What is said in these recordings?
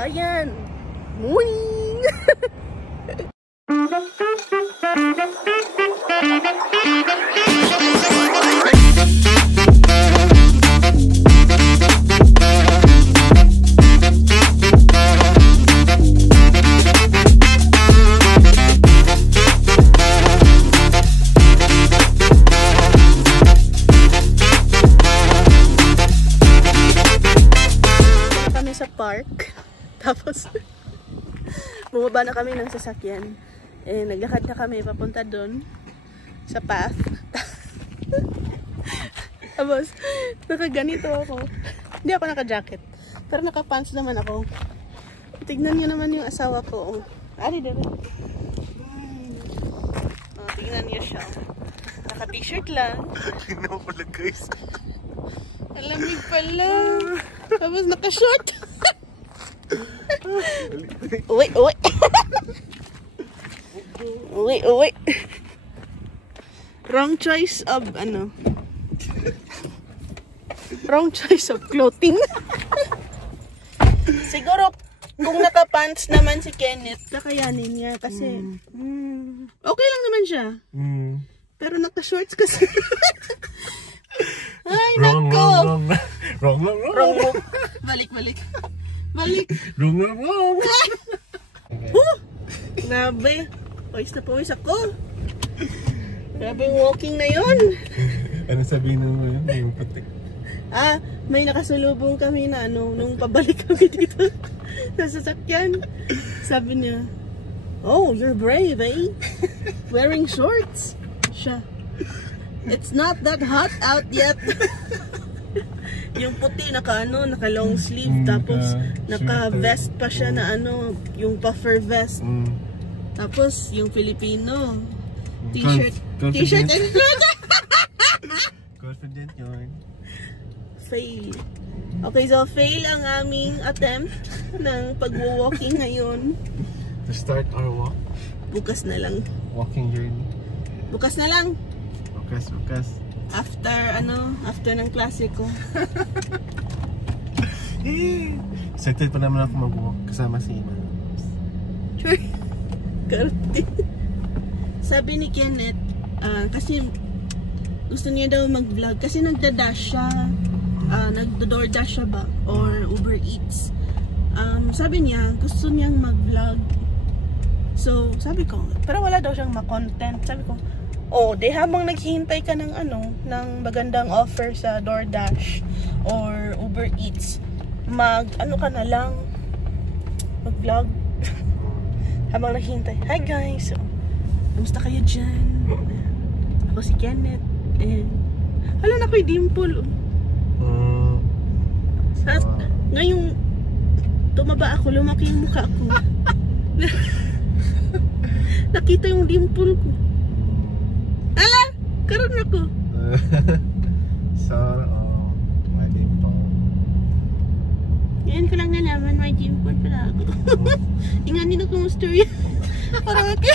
bayan. Morning! Park. Tapos bumaba na kami ng sasakyan. Eh, naglakad na kami papunta doon sa path. Tapos nakaganito ako. Hindi ako naka-jacket. Pero naka-pants naman ako. Tignan niyo naman yung asawa ko. Ari, diba? Oh, tignan niyo siya. Naka-t-shirt lang. Tignan mo pala, guys. Alamig pala. Tapos naka-short. Uwi. Uwi. Wrong choice of wrong choice of clothing. Siguro kung naka-pants naman si Kenneth, kakayanin niya kasi okay lang naman siya. Pero naka-shorts kasi. Ay, nako. Wrong. Balik. Wrong. Grabe. Pawis ako. Grabe yung walking na yun. Ano sabihin mo yun? Yung putik. May nakasulubong kami na nung pabalik kami dito sa sasakyan. Sabi niya, "Oh, you're brave, eh? Wearing shorts." Siya, "It's not that hot out yet." Yung puti naka long sleeve, tapos naka-vest pa siya na yung puffer vest. Tapos yung Filipino t-shirt and shorts. Confident yun. Fail. Okay, so fail ang aming attempt ng pag-walking ngayon. To start our walk. Bukas na lang. Walking journey. Bukas na lang. Bukas. After ng klase ko. Excited pa naman ako mag-walk kasama si Iman. Sure. Karte. Sabi ni Kenneth, kasi gusto niya daw mag-vlog kasi nagda-dash siya. Nagdo-DoorDash siya ba? Or Uber Eats. Sabi niya, gusto niyang mag-vlog. So, sabi ko, pero wala daw siyang ma-content. Sabi ko, habang naghihintay ka ng magandang offer sa DoorDash or Uber Eats, ka na lang, mag-vlog. Habang naghihintay, hi guys, so, kamusta kayo dyan? Ako si Kenneth, and hala na ko'y dimple. Ngayong tumaba ako, lumaki yung mukha ko. Nakita yung dimple ko. Ala! Karoon ako. My dimple. Ngayon ko lang nalaman, my dimple pala ako. Inganin ako yung story. Parang ako.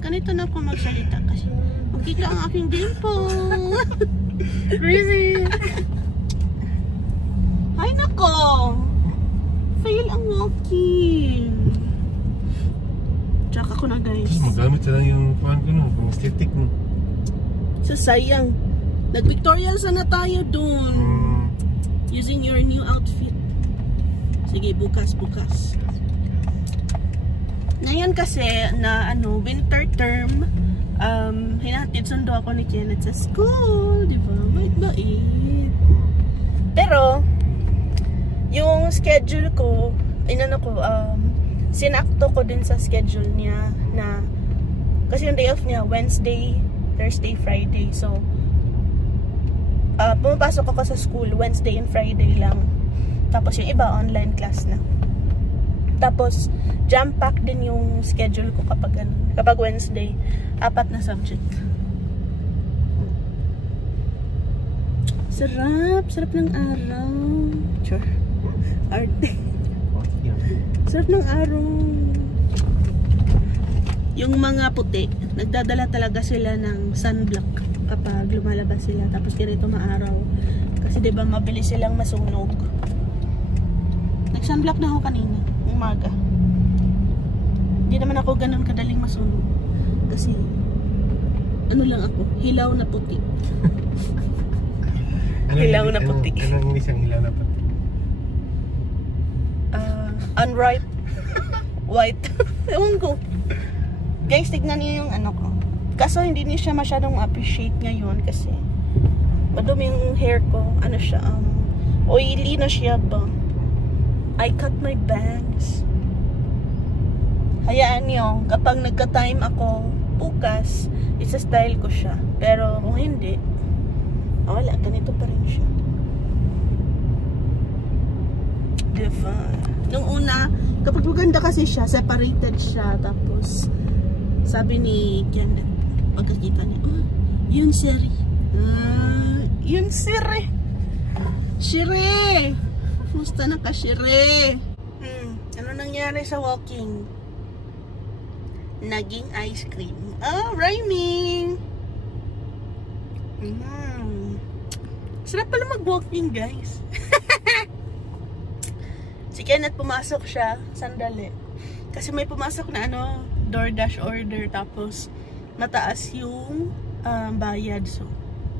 Ganito na ako magsalita kasi makita ang aking dimple. Crazy. Ay nako. Fail ang walking. Tsaka ko na guys. Magamit na lang yung stick mo. So sayang. Nag-pictorial sana tayo dun. Using your new outfit. Sige, bukas. Ngayon kasi na winter term, hinatid sundo ako ni Kenneth sa school, di ba? Bait. Pero yung schedule ko, sinakto ko din sa schedule niya na kasi yung day off niya Wednesday, Thursday, Friday. So pumapasok ako sa school Wednesday and Friday lang. Tapos yung iba online class na. Tapos jam-pack din yung schedule ko kapag Wednesday, 4 na subject. Sarap ng araw. Sure. Arte. Sarap ng araw. Yung mga puti, nagdadala talaga sila ng sunblock kapag lumalabas sila. Tapos ganito maaraw. Kasi diba mabilis silang masunog. Nag-sunblock na ako kanina, umaga. Hindi naman ako ganun kadaling masunog. Kasi, ano lang ako, hilaw na puti. Hilaw na puti. Anong hindi siyang hilaw na puti? Unripe. White. Ewan ko. Guys, tignan niyo yung ano ko. Kaso hindi niya siya masyadong appreciate ngayon kasi madumi yung hair ko. Ano siya, oily na siya ba? I cut my bangs. Hayaan niyo, kapag nagka-time ako, bukas, isa-style ko siya. Pero kung hindi, wala, ganito pa rin siya. Diba? Nung una, kapag maganda kasi siya, separated siya. Tapos, sabi ni Kenneth, pagkakita niya, yun Siri. Yun Siri. Siri. Musta na ka, Siri? Ano nangyari sa walking? Naging ice cream. Rhyming! Sarap pala mag-walking, guys. Si Kenneth pumasok siya, sandali. Kasi may pumasok na DoorDash order, tapos mataas yung bayad. So,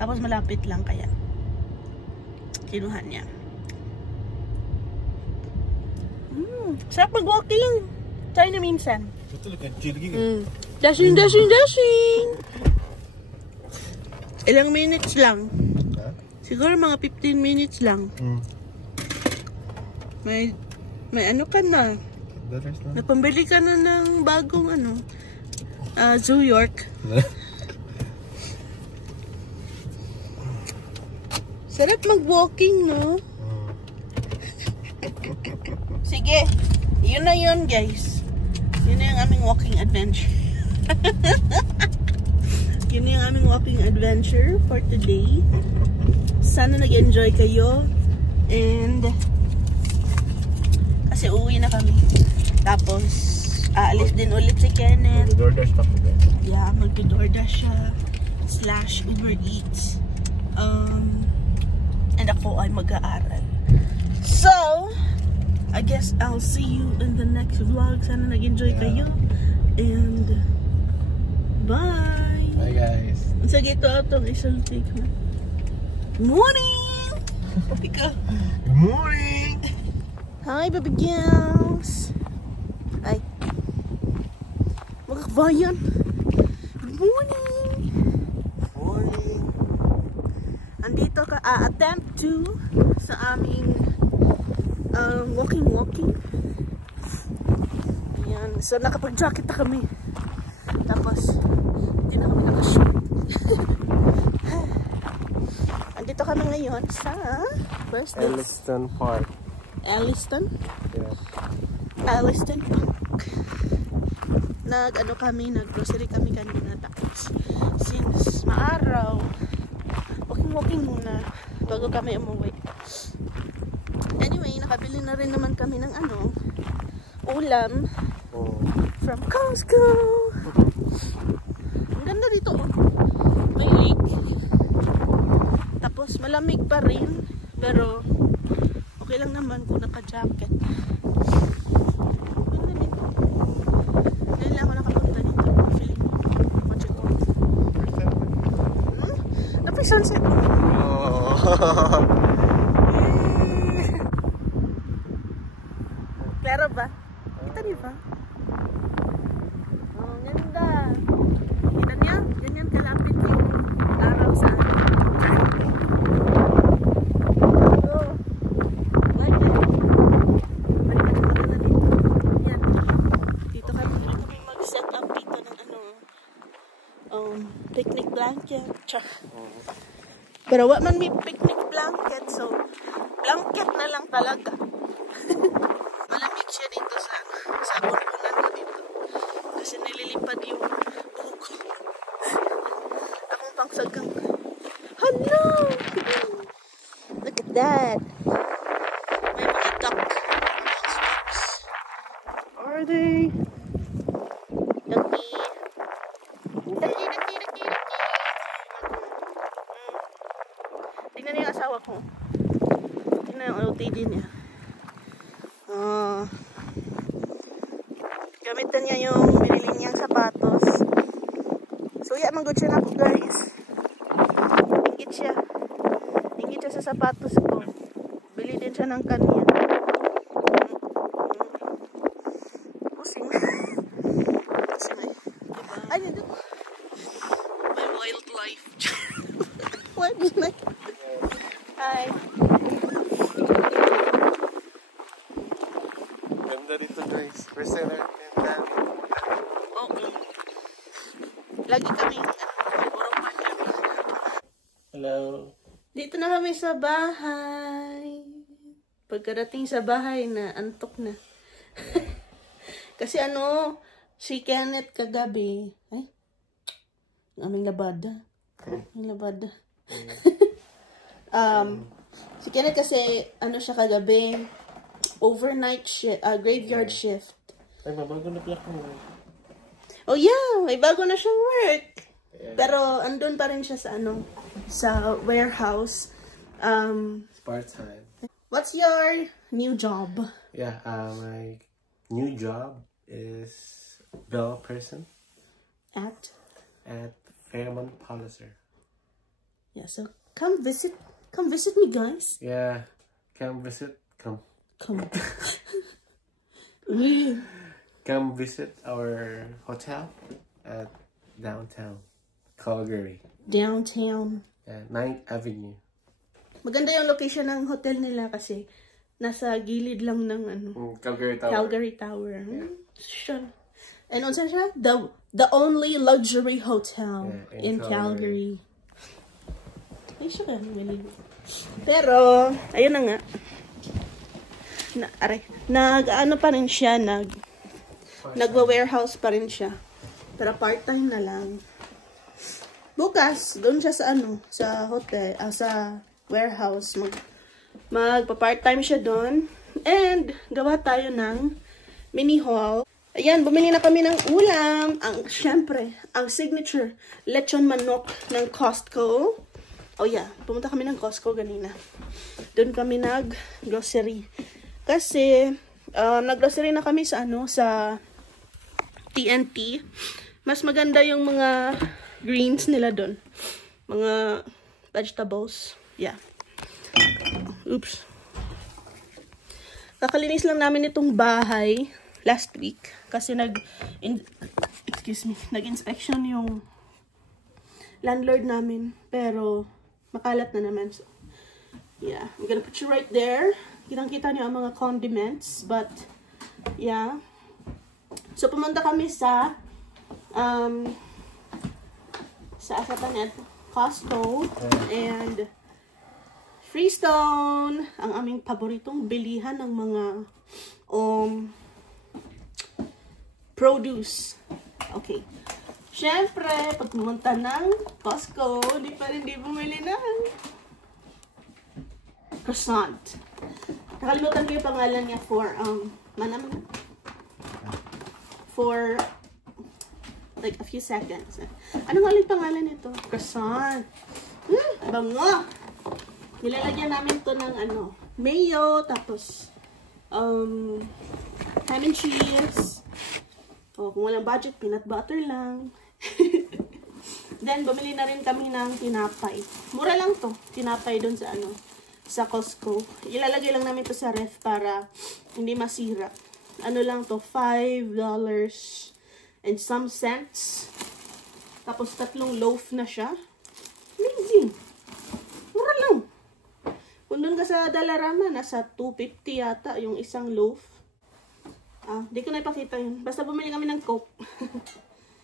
tapos malapit lang kaya kinuha niya. Sarap mag-walking. Try na minsan. Dashing, dashing, dashing! Ilang minutes lang. Siguro mga 15 minutes lang. May ano ka na. Napambili ka na ng bagong Zoo York. Sarap mag-walking, no? Sige. Yun na yun, guys. Yun na yung aming walking adventure. Yun na yung aming walking adventure for today. Sana nag-enjoy kayo. And kasi uuwi na kami. Tapos aalis din ulit si Kenneth. DoorDash pa ko. Yeah, mag-DoorDash siya / Uber Eats. And ako ay mag-aaral. So, I guess I'll see you in the next vlog. Sana nag-enjoy kayo. And bye! Bye guys! Sa gito itong isulti ko. Morning! Pati ka. Good morning! Hi, baby girls! Ay. Magkakabayan. Good morning! Morning! Andito ka, attempt to sa aming walking. Ayan. So, nakapag-jacket na kami. Tapos, hindi na kami nakashoot. Andito kami ngayon sa first Elliston Park. Elliston? Yeah. Elliston Park. Nag-grocery kami kanina. Tapos, since maaraw, walking muna bago kami umuwi. Anyway, nakabili na rin naman kami ng ulam from Costco. Ang ganda dito, may lake. Tapos malamig pa rin, pero okay lang naman kung naka-jacket. Ganda dito. Ngayon lang ako nakapunta dito. Feeling ko, watch it. Napay sunset. Klaro ba? Kita niyo ba? Oh, ganda. Kita niya? Ganyan kalapit yung araw sa akin. Oh. Like it. Balikan na maganda dito. Yan. Dito kami mag-set up dito ng picnic blanket. Pero what man may picnic blanket, so blanket na lang talaga. Malamig siya dito sa pununan ko dito. Kasi nililipad yung buhok ko. Akong pangsagang. Hello! Look at that. May mga duck. Are they? Ducky. Ducky. Tingnan niya yung asawa ko. Tingnan yung OTD niya. niya yung binili niyang sapatos. So, yeah, mag-good siya na po, guys. Ingit siya. Ingit siya sa sapatos ko. Bili din siya ng kanya. Pusing. Pusing eh. Diba? Ay, dito. My wildlife. Wildlife. Hi. Ganda dito guys. First time na Oo. Lagi kami Hello. dito na kami sa bahay. Pagkarating sa bahay na, antok na. Kasi ano, si Kenneth kagabi. Ay, ang aming labada. Ang labada. Si Kenneth kasi, ano siya kagabi, overnight shift, graveyard shift. Ay, mabago na pala ko. Oh yeah, may bago na siyang work. Pero andun pa rin siya sa ano, sa warehouse. Part-time. What's your new job? Yeah, my new job is bell person At? at Fairmont Palliser. Yeah, so come visit me, guys. Yeah, come visit, come Mm. come visit our hotel at downtown Calgary. Downtown. 9th Avenue. Maganda yung location ng hotel nila kasi nasa gilid lang ng ano, Calgary Tower. Calgary Tower. Siya. And unsa siya? The only luxury hotel Yeah, in Calgary. Ay, siya ka. Pero, ayun na nga. Nag-ano pa rin siya, nagwa-warehouse pa rin siya. Pero part-time na lang. Bukas, doon siya sa ano, sa hotel, sa warehouse. Magpa-part-time siya doon. And, gawa tayo ng mini haul. Ayan, bumili na kami ng ulam. Syempre, ang signature lechon manok ng Costco. Oh yeah, pumunta kami ng Costco ganina. Doon kami nag-grocery. Kasi, nag-grocery na kami sa ano, sa TNT. Mas maganda yung mga greens nila doon. Mga vegetables. Yeah. Oops. Kakalinis lang namin itong bahay last week. Kasi nag-inspection yung landlord namin. Pero, makalat na naman. So, yeah. I'm gonna put you right there. Kitang-kita niyo ang mga condiments. But, yeah. So, pumunta kami sa Costco. And, Freestone. Ang aming paboritong bilihan ng mga produce. Okay. Siyempre, pag pumunta ng Costco, hindi pa rin bumili ng croissant. Nakalimutan ko yung pangalan niya for like a few seconds. Ano nga yung pangalan nito? Croissant. Bango! Nilalagyan namin to ng ano, mayo, tapos ham and cheese. O, kung walang budget, peanut butter lang. Then, bumili na rin kami ng tinapay. Mura lang to, tinapay doon sa ano, sa Costco. Ilalagay lang namin to sa ref para hindi masira. Ano lang to, $5 and some cents. Tapos 3 loaf na siya. Amazing! Mura lang. Kung doon ka sa Dalarama, nasa $2.50 yata yung isang loaf. Di ko na ipakita yun. Basta bumili kami ng Coke.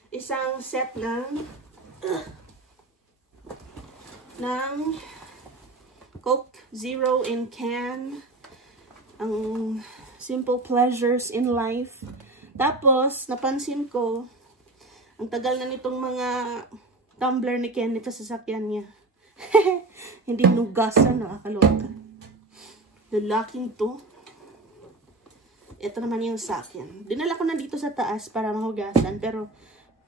Isang set ng Coke Zero in can. Ang simple pleasures in life. Tapos, napansin ko, ang tagal na nitong mga tumbler ni Ken dito sa sasakyan niya. Hindi nugasan, nakakaloka. Lalaking to. Ito naman yung sakin. Dinala ko na dito sa taas para mahugasan. Pero,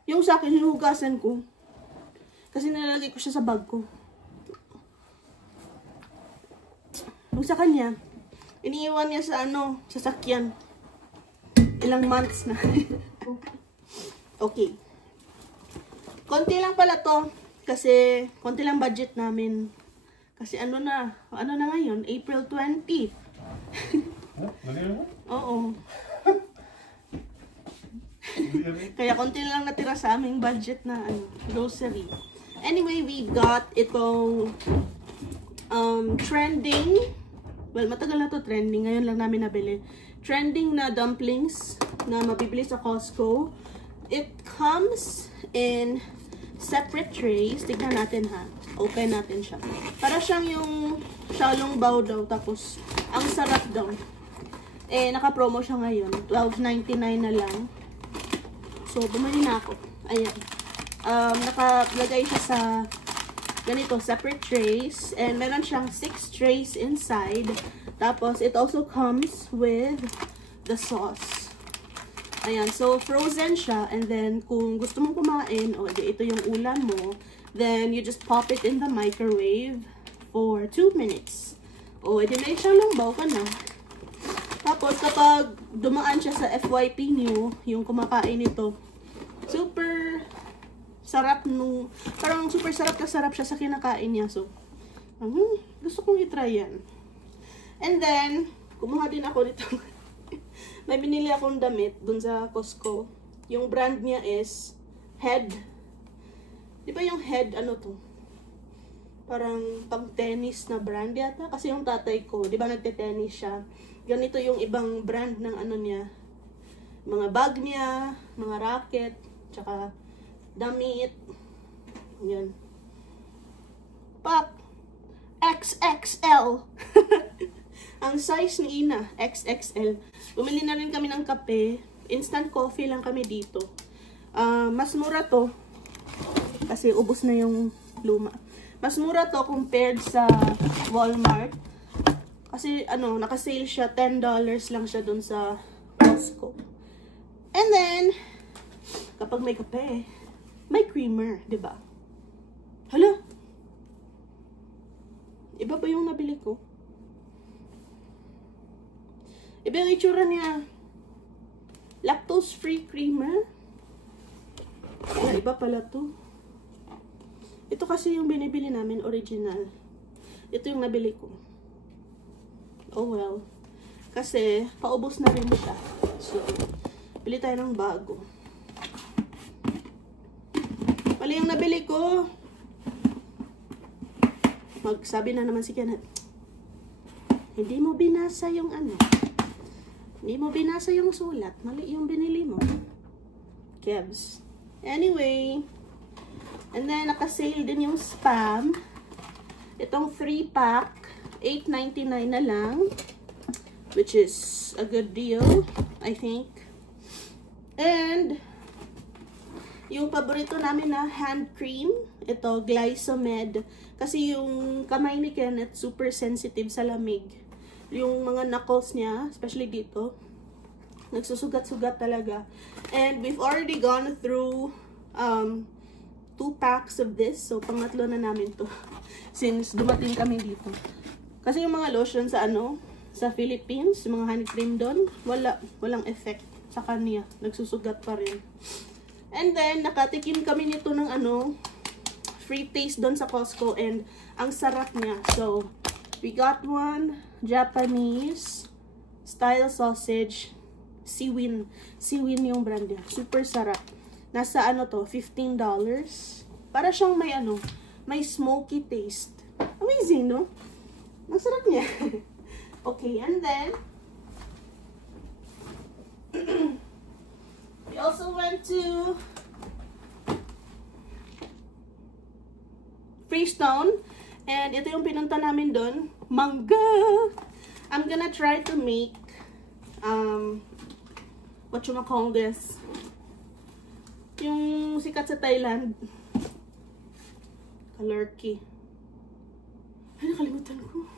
yung sakin, hinugasan ko. Kasi nilalagay ko siya sa bag ko. Yung sa kanya, iniiwan niya sa ano, sasakyan. Ilang months na. ko. Okay. Konti lang pala to. Kasi, konti lang budget namin. Kasi ano na ngayon? April 20. Oo. Kaya konti lang natira sa aming budget na grocery. Anyway, we got itong trending. Well, matagal na to trending. Ngayon lang namin nabili. Trending na dumplings na mabibili sa Costco. It comes in separate trays. Tignan natin ha. Open natin siya. Para siyang yung xiaolongbao daw. Tapos, ang sarap daw. Eh, naka-promo siya ngayon. $12.99 na lang. So, bumili na ako. Ayan. Nakalagay siya sa ganito, separate trays. And meron siyang 6 trays inside. Tapos, it also comes with the sauce. Ayan. So, frozen siya. And then, kung gusto mong kumain, o ito yung ulam mo, then, you just pop it in the microwave for 2 minutes. O, edi may xiaolongbao ka na. Tapos, kapag dumaan siya sa FYP niyo, yung kumakain nito, super sarap nung, parang super sarap na sarap siya sa kinakain niya. So, gusto kong itry yan. And then, kumuha din ako nito. May binili akong damit dun sa Costco. Yung brand niya is Head. Di ba yung Head, ano to? Parang pang tennis na brand yata. Kasi yung tatay ko, di ba nagte-tennis siya? Ganito yung ibang brand ng ano niya. Mga bag niya, mga racket, tsaka damit. Yan. Pop! XXL! Ang size ni Ina, XXL. Bumili na rin kami ng kape. Instant coffee lang kami dito. Mas mura to. Kasi ubos na yung luma. Mas mura to compared sa Walmart. Kasi naka-sale siya. $10 lang siya dun sa Costco. And then, kapag may kape, may creamer, di ba? Hala! Iba ba yung nabili ko? Iba yung itsura niya. Lactose-free creamer. Kaya iba pala to. Ito kasi yung binibili namin, original. Ito yung nabili ko. Oh well. Kasi, paubos na rin siya. So, bili tayo ng bago. Mali yung nabili ko. Magsabi na naman si Kenneth, hindi mo binasa yung hindi mo binasa yung sulat. Mali yung binili mo. Kebs. Anyway, and then naka-sale din yung Spam. Itong 3-pack, $8.99 na lang. Which is a good deal, I think. And, yung paborito namin na hand cream, ito, Glysomed. Kasi yung kamay ni Kenneth, super sensitive sa lamig. Yung mga knuckles niya, especially dito, nagsusugat-sugat talaga. And we've already gone through 2 packs of this. So, pangatlo na namin to. Since dumating kami dito. Kasi yung mga lotion sa sa Philippines, yung mga hand cream doon, walang effect sa kanya. Nagsusugat pa rin. And then, nakatikim kami nito ng free taste doon sa Costco. And, ang sarap niya. So, we got one Japanese style sausage. Siwin. Siwin yung brand niya. Super sarap. Nasa $15. Para siyang may smoky taste. Amazing, no? Ang sarap niya. Okay, and then, we also went to Freestone. And ito yung pinunta namin doon. Mangga! I'm gonna try to make, what you call this? Yung sikat sa Thailand. Kalerki. Ay, nakalimutan ko.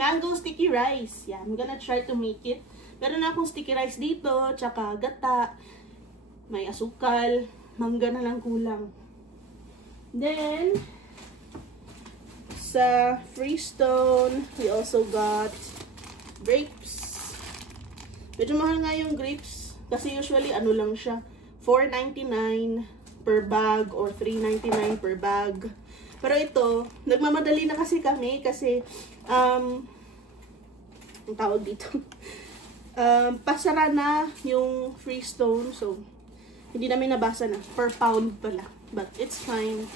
Mango sticky rice. Yeah, I'm gonna try to make it. Meron na akong sticky rice dito, tsaka gata. May asukal. Mangga na lang kulang. Then, sa Freestone, we also got grapes. Medyo mahal nga yung grapes Kasi usually, ano lang siya, $4.99 per bag or $3.99 per bag. Pero ito, nagmamadali na kasi kami kasi, ang tawag dito, pasara na yung Freestone. So, hindi namin nabasa na. Per pound pala. But it's fine.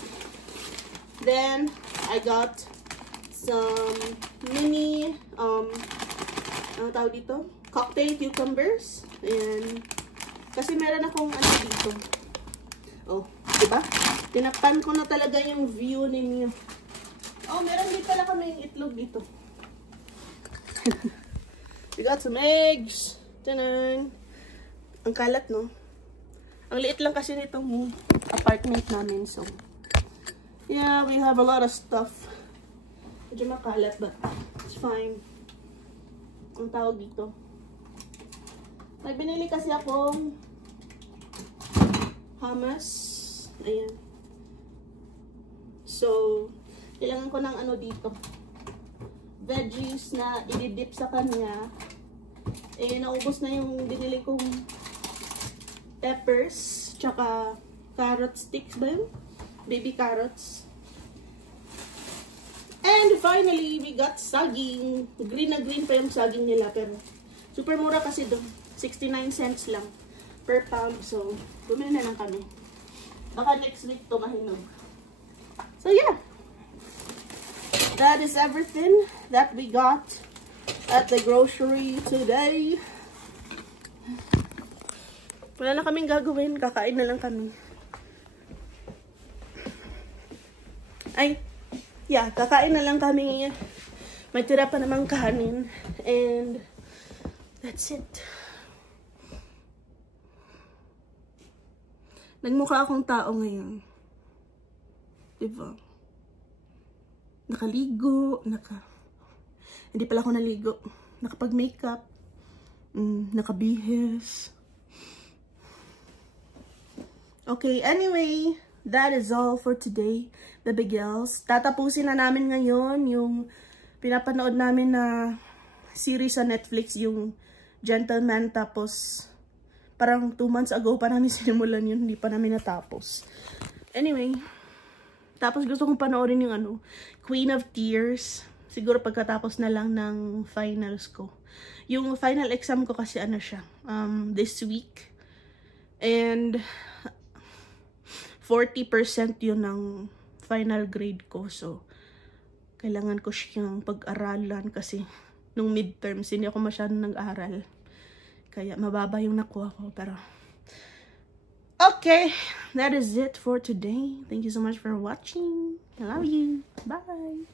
Then, I got some mini, ano tawag dito? Cocktail cucumbers. Ayan. Kasi meron akong ano dito. Oh, diba? Tinakpan ko na talaga yung view ninyo. Oh, meron din pala kami yung itlog dito. We got some eggs. Tanan. Ang kalat, no? Ang liit lang kasi nitong apartment namin. So, yeah, we have a lot of stuff. Medyo makalat, but it's fine. Ang tawag dito. May binili kasi akong hummus. Ayan. So, kailangan ko ng ano dito. Veggies na i-dip sa kanya. Eh, naubos na yung binili kong peppers. Tsaka carrot sticks ba yun? Baby carrots. And finally, we got saging. Green na green pa yung saging nila. Pero, super mura kasi doon. 69 cents lang per pound. So, bumili na lang kami. Baka next week to mahinog. So, yeah. That is everything that we got at the grocery today. Wala na kaming gagawin. Kakain na lang kami. Ay, yeah. Kakain na lang kami. May tira pa namang kanin. And, that's it. Nagmukha akong tao ngayon. Diba? Nakaligo, hindi pala ako naligo. Nakapag-makeup, nakabihis. Okay, anyway, that is all for today, baby girls. Tatapusin na namin ngayon yung pinapanood namin na series sa Netflix, yung Gentleman, tapos parang 2 months ago pa namin sinimulan yun, hindi pa namin natapos. Anyway, tapos gusto kong panoorin yung ano, Queen of Tears. Siguro pagkatapos na lang ng finals ko. Yung final exam ko kasi ano siya, this week. And 40% yun ng final grade ko. So, kailangan ko siyang pag-aralan kasi nung midterms, hindi ako masyadong nag-aral. Kaya mababa yung nakuha ko. Pero, okay, that is it for today. Thank you so much for watching. I love you. Bye.